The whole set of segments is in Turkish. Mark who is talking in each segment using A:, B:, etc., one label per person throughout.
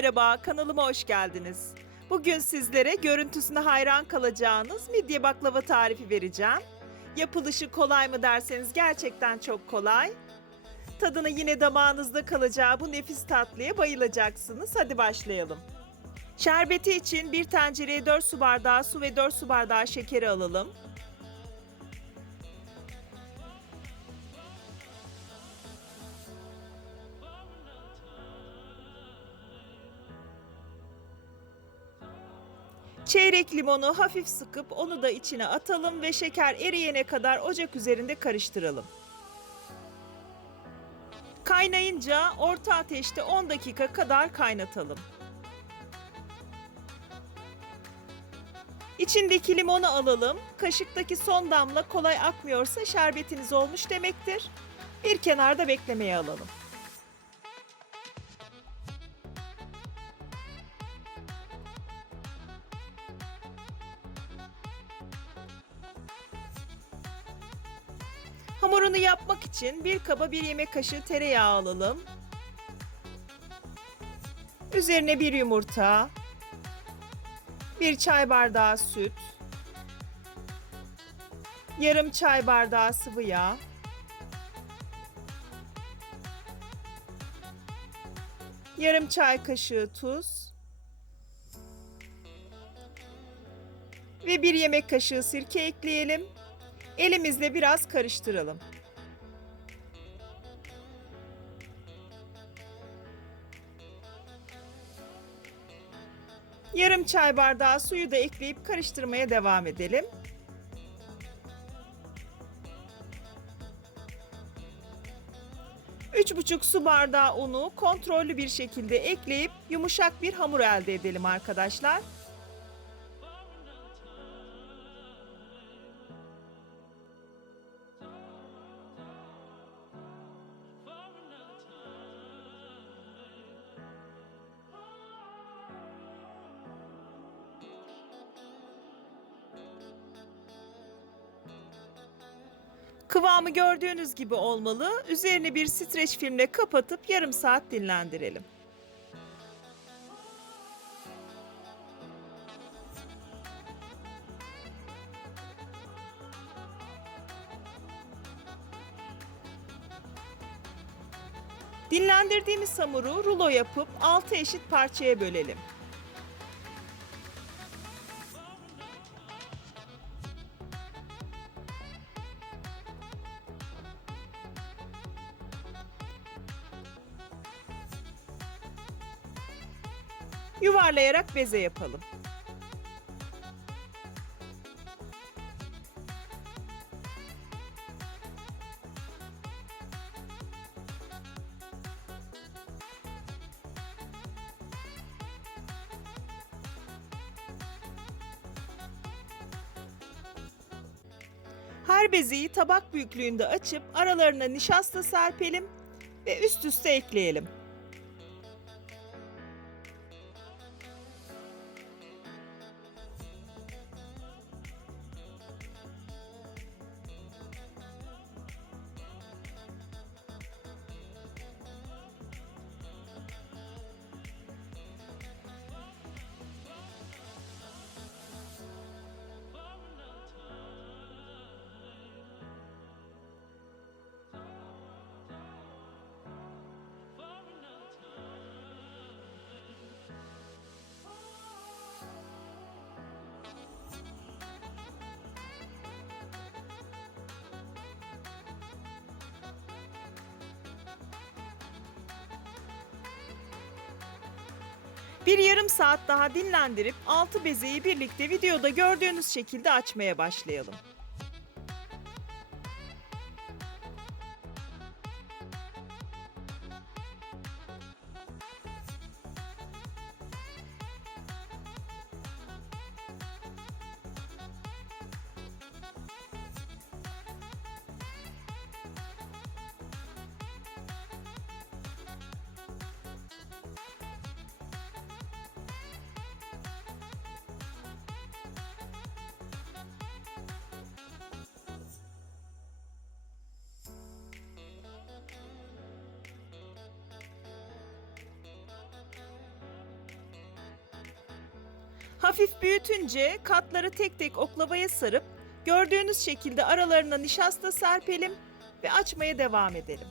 A: merhaba, kanalıma hoş geldiniz. Bugün sizlere görüntüsüne hayran kalacağınız midye baklava tarifi vereceğim. Yapılışı kolay mı derseniz gerçekten çok kolay. Tadını yine damağınızda kalacağı bu nefis tatlıya bayılacaksınız. Hadi başlayalım. Şerbeti için bir tencereye 4 su bardağı su ve 4 su bardağı şekeri alalım. Çeyrek limonu hafif sıkıp onu da içine atalım ve şeker eriyene kadar ocak üzerinde karıştıralım. Kaynayınca orta ateşte 10 dakika kadar kaynatalım. İçindeki limonu alalım. Kaşıktaki son damla kolay akmıyorsa şerbetiniz olmuş demektir. Bir kenarda beklemeye alalım. Hamurunu yapmak için bir kaba bir yemek kaşığı tereyağı alalım. Üzerine bir yumurta, bir çay bardağı süt, yarım çay bardağı sıvı yağ, yarım çay kaşığı tuz ve bir yemek kaşığı sirke ekleyelim. Elimizle biraz karıştıralım. Yarım çay bardağı suyu da ekleyip karıştırmaya devam edelim. Üç buçuk su bardağı unu kontrollü bir şekilde ekleyip yumuşak bir hamur elde edelim arkadaşlar. Kıvamı gördüğünüz gibi olmalı. Üzerini bir streç filmle kapatıp yarım saat dinlendirelim. Dinlendirdiğimiz hamuru rulo yapıp 6 eşit parçaya bölelim. Yuvarlayarak beze yapalım. Her bezeyi tabak büyüklüğünde açıp aralarına nişasta serpelim ve üst üste ekleyelim. Bir yarım saat daha dinlendirip altı bezeyi birlikte videoda gördüğünüz şekilde açmaya başlayalım. Hafif büyütünce katları tek tek oklavaya sarıp gördüğünüz şekilde aralarına nişasta serpelim ve açmaya devam edelim.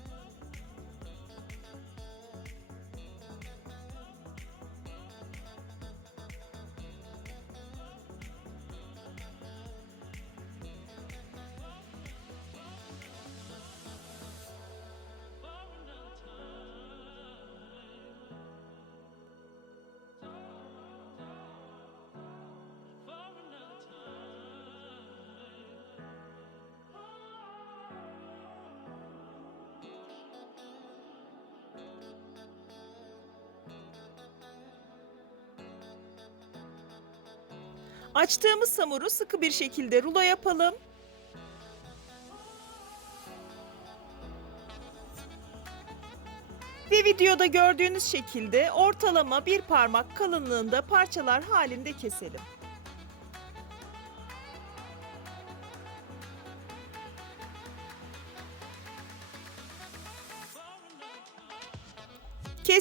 A: Açtığımız hamuru sıkı bir şekilde rulo yapalım. Ve videoda gördüğünüz şekilde ortalama bir parmak kalınlığında parçalar halinde keselim.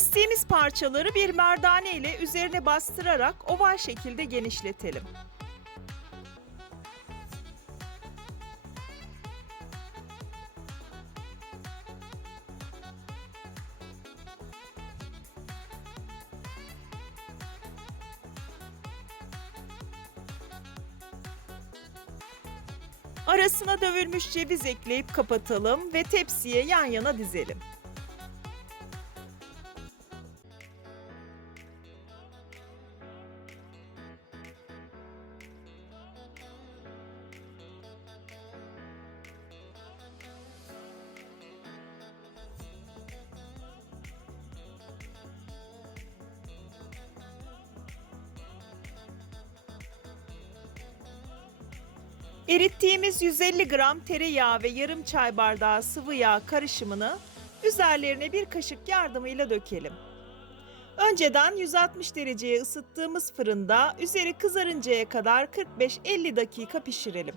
A: Kestiğimiz parçaları bir merdane ile üzerine bastırarak oval şekilde genişletelim. Arasına dövülmüş ceviz ekleyip kapatalım ve tepsiye yan yana dizelim. Erittiğimiz 150 gram tereyağı ve yarım çay bardağı sıvı yağ karışımını üzerlerine bir kaşık yardımıyla dökelim. Önceden 160 dereceye ısıttığımız fırında üzeri kızarıncaya kadar 45-50 dakika pişirelim.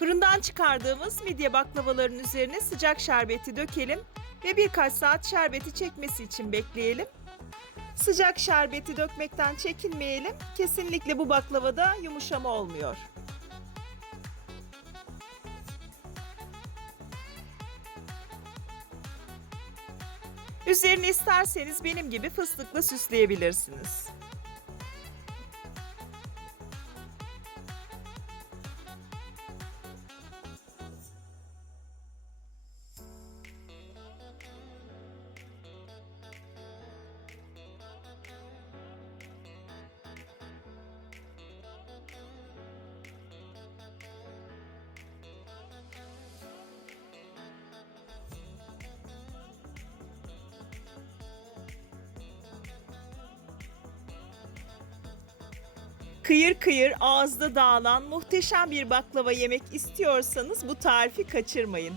A: Fırından çıkardığımız midye baklavaların üzerine sıcak şerbeti dökelim ve birkaç saat şerbeti çekmesi için bekleyelim. Sıcak şerbeti dökmekten çekinmeyelim. Kesinlikle bu baklavada yumuşama olmuyor. Üzerini isterseniz benim gibi fıstıkla süsleyebilirsiniz. Kıyır kıyır ağızda dağılan muhteşem bir baklava yemek istiyorsanız bu tarifi kaçırmayın.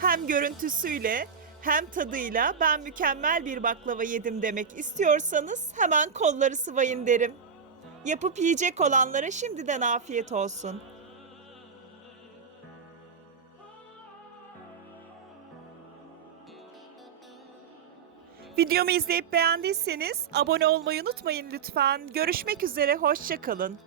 A: Hem görüntüsüyle hem tadıyla ben mükemmel bir baklava yedim demek istiyorsanız hemen kolları sıvayın derim. Yapıp yiyecek olanlara şimdiden afiyet olsun. Videomu izleyip beğendiyseniz abone olmayı unutmayın lütfen. Görüşmek üzere, hoşçakalın.